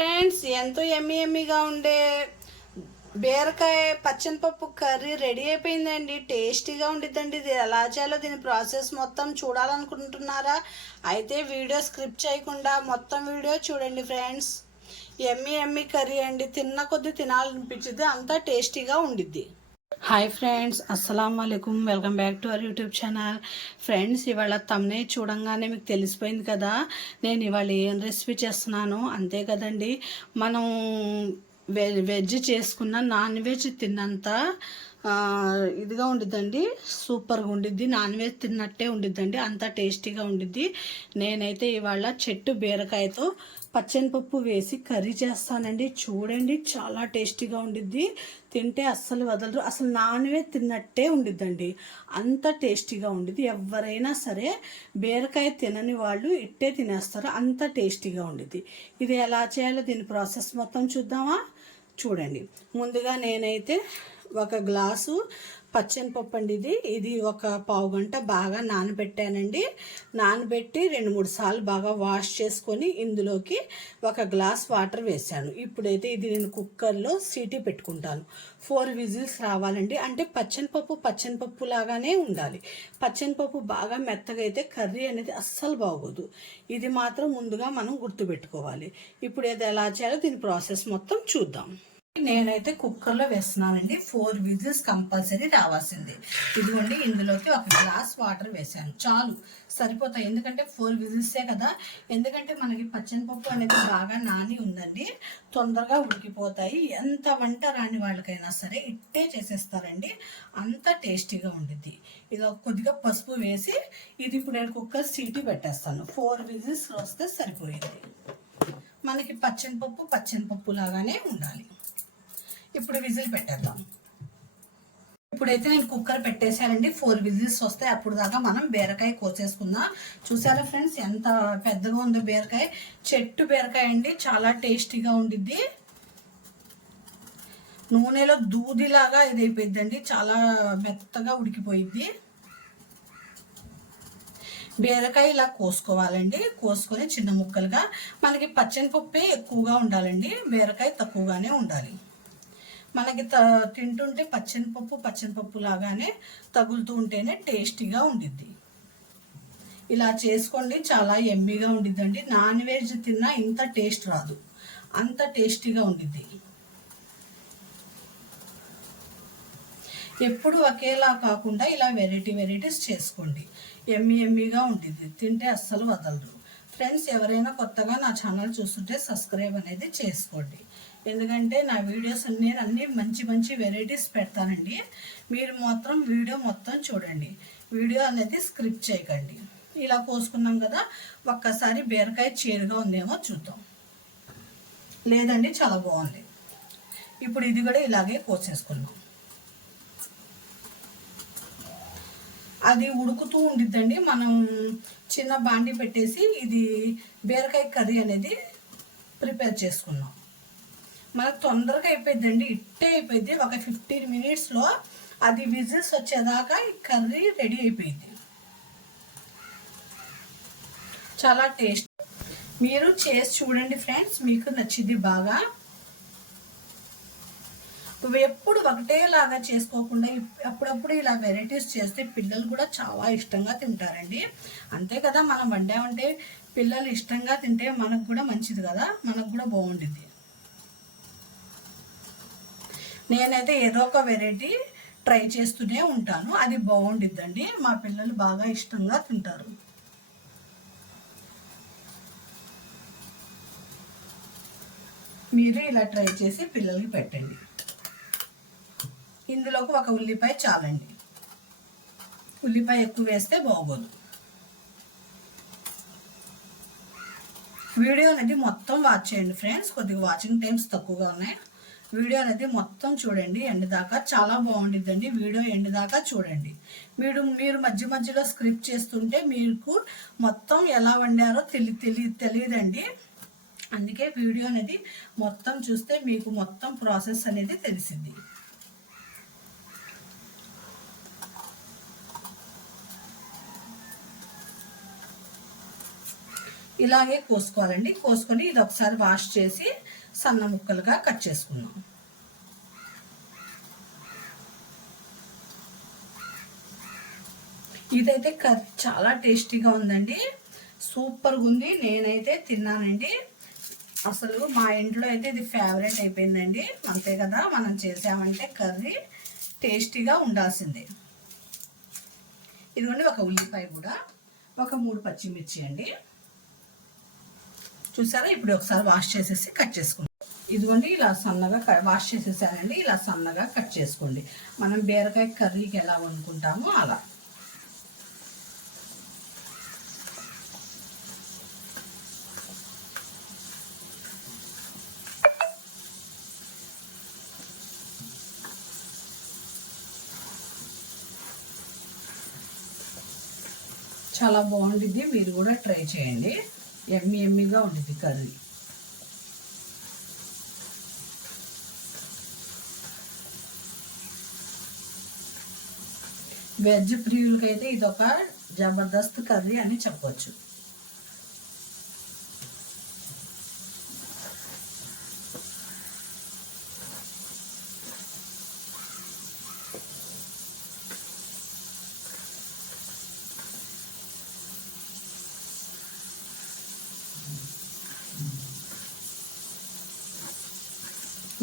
Friends, ఎంతో ఎమ్మిగా ఉండే బీరకాయ పచ్చనిపప్పు కర్రీ రెడీ అయిపోయిందండి. టేస్టీగా ఉండిద్దండి. ఇది ఎలా చేయాలో దీని ప్రాసెస్ మొత్తం చూడాలనుకుంటున్నారా? అయితే వీడియో స్క్రిప్ట్ చేయకుండా మొత్తం వీడియో చూడండి ఫ్రెండ్స్. ఎమ్మి కర్రీ అండి. తిన్న కొద్దీ తినాలనిపించింది, అంతా టేస్టీగా ఉండిద్ది. హాయ్ ఫ్రెండ్స్, అస్సలం వాలేకుమ్. Welcome back to our YouTube channel. Friends, ఇవాళ తమ్నే చూడంగానే మీకు తెలిసిపోయింది కదా నేను ఇవాళ ఏం రెసిపీ చేస్తున్నాను. అంతే కదండి, మనం వెజ్ చేసుకున్న నాన్ వెజ్ తిన్నంత ఇదిగా ఉండిద్దండి. సూపర్గా ఉండిద్ది. నాన్ వెజ్ తిన్నట్టే ఉండిద్దండి, అంత టేస్టీగా ఉండిద్ది. నేనైతే ఇవాళ చెట్టు బీరకాయతో పచ్చనిపప్పు వేసి కర్రీ చేస్తానండి. చూడండి, చాలా టేస్టీగా ఉండిద్ది. తింటే అస్సలు వదలరు. అసలు నాన్ వెజ్ తిన్నట్టే ఉండిద్దండి, అంత టేస్టీగా ఉండిద్ది. ఎవరైనా సరే బీరకాయ తినని వాళ్ళు ఇట్టే తినేస్తారు, అంత టేస్టీగా ఉండిద్ది. ఇది ఎలా చేయాలో దీని ప్రాసెస్ మొత్తం చూద్దామా? చూడండి. ముందుగా నేనైతే ఒక గ్లాసు పచ్చనిపప్పు అండి, ఇది ఒక పావు గంట బాగా నానబెట్టానండి. నానబెట్టి 2-3 సార్లు బాగా వాష్ చేసుకొని ఇందులోకి ఒక గ్లాస్ వాటర్ వేసాను. ఇప్పుడైతే ఇది నేను కుక్కర్లో సీటీ పెట్టుకుంటాను. 4 విజిల్స్ రావాలండి. అంటే పచ్చనిపప్పు లాగానే ఉండాలి. పచ్చనిపప్పు బాగా మెత్తగా అయితే కర్రీ అనేది అస్సలు బాగోదు. ఇది మాత్రం ముందుగా మనం గుర్తుపెట్టుకోవాలి. ఇప్పుడు ఇది ఎలా చేయాలో దీని ప్రాసెస్ మొత్తం చూద్దాం. నేనైతే కుక్కర్లో వేస్తున్నానండి. 4 విజిల్స్ కంపల్సరీ రావాల్సింది. ఇదిగోండి, ఇందులోకి ఒక గ్లాస్ వాటర్ వేసాను. చాలు, సరిపోతాయి. ఎందుకంటే 4 విజిల్సే కదా. ఎందుకంటే మనకి పచ్చనిపప్పు అనేది బాగా నాని ఉందండి, తొందరగా ఉడికిపోతాయి. ఎంత వంట రాని వాళ్ళకైనా సరే ఇట్టే చేసేస్తారండి, అంత టేస్టీగా ఉండిద్ది. ఇది కొద్దిగా పసుపు వేసి ఇది ఇప్పుడు నేను కుక్కర్ సీటీ పెట్టేస్తాను. 4 విజిల్స్ వస్తే సరిపోయింది. మనకి పచ్చనిపప్పు లాగానే ఉండాలి. ఇప్పుడు విజిల్ పెట్టేద్దాం. ఇప్పుడైతే నేను కుక్కర్ పెట్టేశానండి. 4 విజిల్స్ వస్తాయి. అప్పుడు దాకా మనం బీరకాయ కోసేసుకుందాం. చూసారా ఫ్రెండ్స్, ఎంత పెద్దగా ఉందో బీరకాయ. చెట్టు బీరకాయ అండి, చాలా టేస్టీగా ఉండిద్ది. నూనెలో దూదిలాగా ఇది అయిపోయిద్దండి, చాలా మెత్తగా ఉడికిపోయిద్ది. బీరకాయ ఇలా కోసుకోవాలండి. కోసుకొని చిన్న ముక్కలుగా. మనకి పచ్చనిపప్పే ఎక్కువగా ఉండాలండి, బీరకాయ తక్కువగానే ఉండాలి. మనకి తింటుంటే పచ్చనిపప్పు లాగానే తగులుతూ ఉంటేనే టేస్టీగా ఉండిద్ది. ఇలా చేసుకోండి, చాలా ఎమ్మీగా ఉండిద్దండి. నాన్ వెజ్ తిన్నా ఇంత టేస్ట్ రాదు, అంత టేస్టీగా ఉండిద్ది. ఎప్పుడు ఒకేలా కాకుండా ఇలా వెరైటీస్ చేసుకోండి. ఎమ్మీగా ఉండిద్ది, తింటే అస్సలు వదలరు. ఫ్రెండ్స్, ఎవరైనా కొత్తగా నా ఛానల్ చూస్తుంటే సబ్స్క్రైబ్ అనేది చేసుకోండి. ఎందుకంటే నా వీడియోస్ అన్నీ మంచి వెరైటీస్ పెడతానండి. మీరు మాత్రం వీడియో మొత్తం చూడండి, వీడియో అనేది స్క్రిప్ట్ చేయకండి. ఇలా కోసుకున్నాం కదా, ఒక్కసారి బీరకాయ చేదుగా ఉందేమో చూద్దాం. లేదండి, చాలా బాగుంది. ఇప్పుడు ఇది కూడా ఇలాగే కోసేసుకున్నాం. అది ఉడుకుతూ ఉండిద్దండి. మనం చిన్న బాండి పెట్టేసి ఇది బీరకాయ కర్రీ అనేది ప్రిపేర్ చేసుకున్నాం. మనకు తొందరగా అయిపోయిందండి, ఇట్టే అయిపోయింది. ఒక 15 మినిట్స్లో అది విజిల్స్ వచ్చేదాకా ఈ కర్రీ రెడీ అయిపోయింది. చాలా టేస్ట్. మీరు చేసి చూడండి ఫ్రెండ్స్, మీకు నచ్చింది బాగా. ఎప్పుడు ఒకటేలాగా చేసుకోకుండా అప్పుడప్పుడు ఇలా వెరైటీస్ చేస్తే పిల్లలు కూడా చాలా ఇష్టంగా తింటారండి. అంతే కదా, మనం వండామంటే పిల్లలు ఇష్టంగా తింటే మనకు కూడా మంచిది కదా, మనకు కూడా బాగుంటుంది. నేనైతే ఏదో ఒక వెరైటీ ట్రై చేస్తూనే ఉంటాను, అది బాగుండిద్దండి. మా పిల్లలు బాగా ఇష్టంగా తింటారు. మీరు ఇలా ట్రై చేసి పిల్లలకి పెట్టండి. ఇందులోకి ఒక ఉల్లిపాయ చాలండి, ఉల్లిపాయ ఎక్కువ వేస్తే బాగోదు. వీడియో అనేది మొత్తం వాచ్ చేయండి ఫ్రెండ్స్, కొద్దిగా వాచింగ్ టైమ్స్ తక్కువగా ఉన్నాయి. వీడియో అనేది మొత్తం చూడండి, ఎండ్ దాకా. చాలా బాగుండిద్దండి, వీడియో ఎండ్ దాకా చూడండి. మీరు మధ్యలో స్క్రిప్ట్ చేస్తుంటే మీకు మొత్తం ఎలా వండారో తెలియదండి. అందుకే వీడియో అనేది మొత్తం చూస్తే మీకు మొత్తం ప్రాసెస్ అనేది తెలిసింది. ఇలాగే కోసుకోవాలండి. కోసుకొని ఇది ఒకసారి వాష్ చేసి సన్న ముక్కలుగా కట్ చేసుకున్నాం. ఇదైతే కర్రీ చాలా టేస్టీగా ఉందండి, సూపర్గా ఉంది. నేనైతే తిన్నానండి. అసలు మా ఇంట్లో అయితే ఇది ఫేవరెట్ అయిపోయిందండి. అంతే కదా, మనం చేసామంటే కర్రీ టేస్టీగా ఉండాల్సిందే. ఇదిగోండి ఒక ఉల్లిపాయ కూడా, ఒక 3 పచ్చిమిర్చి అండి. చూసారా, ఇప్పుడు ఒకసారి వాష్ చేసేసి కట్ చేసుకుంటాం. ఇదిగోండి ఇలా సన్నగా వాష్ చేసేసానండి. ఇలా సన్నగా కట్ చేసుకోండి. మనం బీరకాయ కర్రీకి ఎలా వండుకుంటామో అలా. చాలా బాగుండిద్ది, మీరు కూడా ట్రై చేయండి. ఎమ్మీగా ఉండిద్ది కర్రీ. వెజ్ ప్రియులకైతే ఇదొక జబర్దస్త్ కర్రీ అని చెప్పొచ్చు.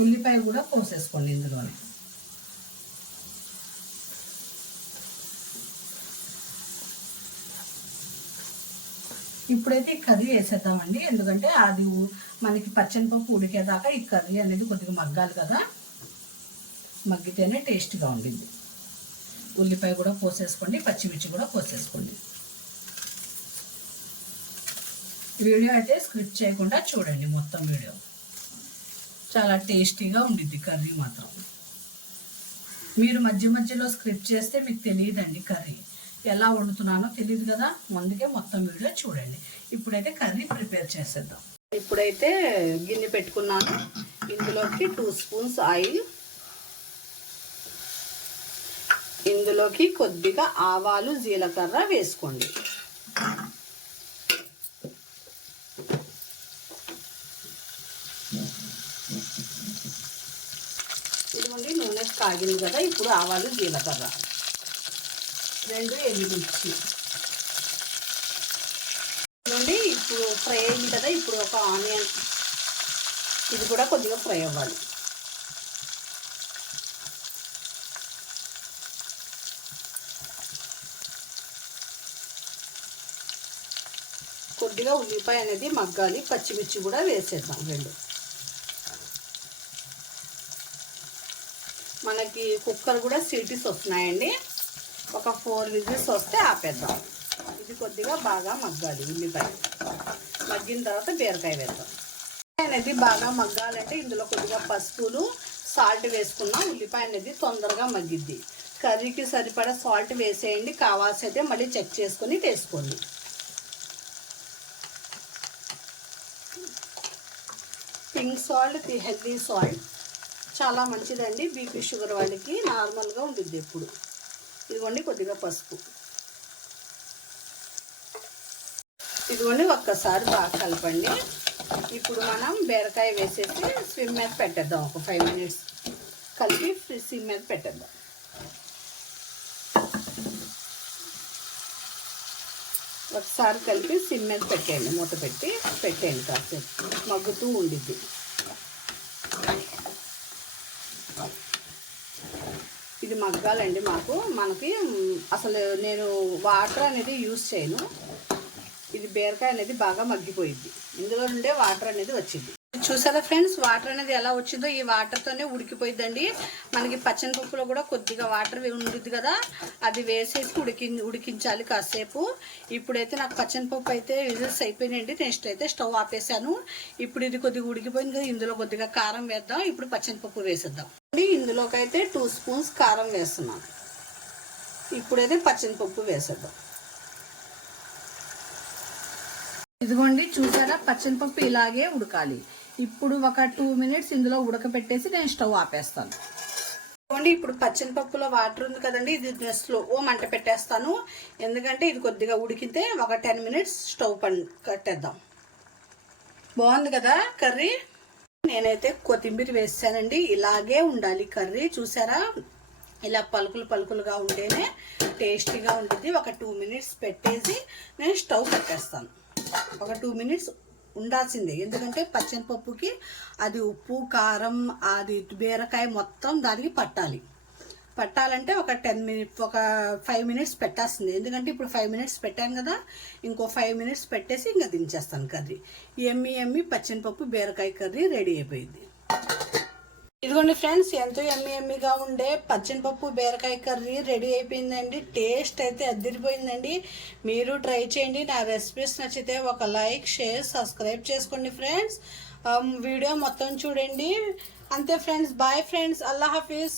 ఉల్లిపాయ కూడా కోసేసుకోండి ఇందులోనే. ఇప్పుడైతే ఈ కర్రీ వేసేద్దామండి, ఎందుకంటే అది మనకి పచ్చనిపప్పు ఉడికేదాకా ఈ కర్రీ అనేది కొద్దిగా మగ్గాలి కదా, మగ్గితేనే టేస్ట్గా ఉండింది. ఉల్లిపాయ కూడా కోసేసుకోండి, పచ్చిమిర్చి కూడా కోసేసుకోండి. వీడియో అయితే స్క్రిప్ట్ చేయకుండా చూడండి, మొత్తం వీడియో. చాలా టేస్టీగా ఉండిద్ది కర్రీ మాత్రం. మీరు మధ్య మధ్యలో స్క్రిప్ట్ చేస్తే మీకు తెలియదండి కర్రీ ఎలా వండుతున్నానో తెలియదు కదా, అందుకే మొత్తం వీడియో చూడండి. ఇప్పుడైతే కర్రీ ప్రిపేర్ చేసేద్దాం. ఇప్పుడైతే గిన్నె పెట్టుకున్నాను. ఇందులోకి 2 స్పూన్స్ ఆయిల్, ఇందులోకి కొద్దిగా ఆవాలు జీలకర్ర వేసుకోండి. ఇదిగోండి నూనె కాగింది కదా, ఇప్పుడు ఆవాలు జీలకర్ర, 2 ఎండుమిర్చి. ఇదిగోండి ఇప్పుడు ఫ్రై అయింది కదా, ఇప్పుడు ఒక ఆనియన్, ఇది కూడా కొద్దిగా ఫ్రై అవ్వాలి. కొద్దిగా ఉల్లిపాయ అనేది మగ్గాలి. పచ్చిమిర్చి కూడా వేసేద్దాం 2. మనకి కుక్కర్ కూడా సీటీస్ వస్తున్నాయండి, ఒక 4 విజిల్స్ వస్తే ఆపేద్దాం. ఇది కొద్దిగా బాగా మగ్గాలి. ఉల్లిపాయ మగ్గిన తర్వాత బీరకాయ వేద్దాం. అనేది బాగా మగ్గాలంటే ఇందులో కొద్దిగా పసుపులు సాల్ట్ వేసుకున్నాం. ఉల్లిపాయ అనేది తొందరగా మగ్గిద్ది. కర్రీకి సరిపడా సాల్ట్ వేసేయండి, కావాల్సైతే మళ్ళీ చెక్ చేసుకొని వేసుకోండి. పింక్ సాల్ట్ హెల్దీ సాల్ట్, చాలా మంచిదండి బీపీ షుగర్ వాళ్ళకి, నార్మల్గా ఉంటుంది ఎప్పుడు. ఇదిగోండి కొద్దిగా పసుపు. ఇదిగోండి ఒక్కసారి బాగా కలపండి. ఇప్పుడు మనం బీరకాయ వేసేసి స్విమ్ మీద పెట్టేద్దాం. ఒక 5 మినిట్స్ కలిపి స్విమ్ మీద పెట్టేద్దాం. ఒకసారి కలిపి సిమ్ మీద పెట్టేయండి, మూత పెట్టి పెట్టేయండి. కాసేపు మగ్గుతూ ఉండిద్ది. ఇది మగ్గాలండి. మనకి అసలు నేను వాటర్ అనేది యూజ్ చేయను. ఇది బీరకాయ అనేది బాగా మగ్గిపోయిద్ది, ఇందులో నుండే వాటర్ అనేది వచ్చింది. చూసారా ఫ్రెండ్స్, వాటర్ అనేది ఎలా వచ్చిందో, ఈ వాటర్తోనే ఉడికిపోయిద్దండి. మనకి పచ్చనిపప్పులో కూడా కొద్దిగా వాటర్ ఉండిద్ది కదా, అది వేసేసి ఉడికించాలి కాసేపు. ఇప్పుడైతే నాకు పచ్చనిపప్పు అయితే విజిల్స్ అయిపోయినాయండి. నెక్స్ట్ అయితే స్టవ్ ఆపేసాను. ఇప్పుడు ఇది కొద్దిగా ఉడికిపోయింది కదా, ఇందులో కొద్దిగా కారం వేద్దాం. ఇప్పుడు పచ్చనిపప్పు వేసేద్దాం. ఇందులోకి అయితే 2 స్పూన్స్ కారం వేస్తున్నాను. ఇప్పుడైతే పచ్చనిపప్పు వేసేద్దాం. ఇదిగోండి చూసారా, పచ్చనిపప్పు ఇలాగే ఉడకాలి. ఇప్పుడు ఒక 2 మినిట్స్ ఇందులో ఉడకపెట్టేసి నేను స్టవ్ ఆపేస్తాను. ఇదిగోండి ఇప్పుడు పచ్చనిపప్పులో వాటర్ ఉంది కదండి, ఇది స్లో మంట పెట్టేస్తాను. ఎందుకంటే ఇది కొద్దిగా ఉడికితే ఒక 10 మినిట్స్ స్టవ్ కట్టేద్దాం. బాగుంది కదా కర్రీ. నేనైతే కొత్తిమీర వేసానండి. ఇలాగే ఉండాలి కర్రీ, చూసారా? ఇలా పలుకులుగా ఉంటేనే టేస్టీగా ఉంటుంది. ఒక 2 మినిట్స్ పెట్టేసి నేను స్టవ్ కట్టేస్తాను. ఒక 2 మినిట్స్ ఉండాల్సిందే, ఎందుకంటే పచ్చనిపప్పుకి అది ఉప్పు కారం అది బీరకాయ మొత్తం దానికి పట్టాలంటే ఒక 5 మినిట్స్ పెట్టాల్సింది. ఎందుకంటే ఇప్పుడు 5 మినిట్స్ పెట్టాను కదా, ఇంకో 5 మినిట్స్ పెట్టేసి ఇంకా దించేస్తాను కర్రీ. ఎమ్మి పచ్చనిపప్పు బీరకాయ కర్రీ రెడీ అయిపోయింది. ఇదిగోండి ఫ్రెండ్స్, ఎంతో ఎమ్మిగా ఉండే పచ్చనిపప్పు బీరకాయ కర్రీ రెడీ అయిపోయిందండి. టేస్ట్ అయితే అదిరిపోయిందండి. మీరు ట్రై చేయండి. నా రెసిపీస్ నచ్చితే ఒక లైక్, షేర్, సబ్స్క్రైబ్ చేసుకోండి ఫ్రెండ్స్. వీడియో మొత్తం చూడండి. అంతే ఫ్రెండ్స్, బాయ్ ఫ్రెండ్స్, అల్లా హాఫీజ్.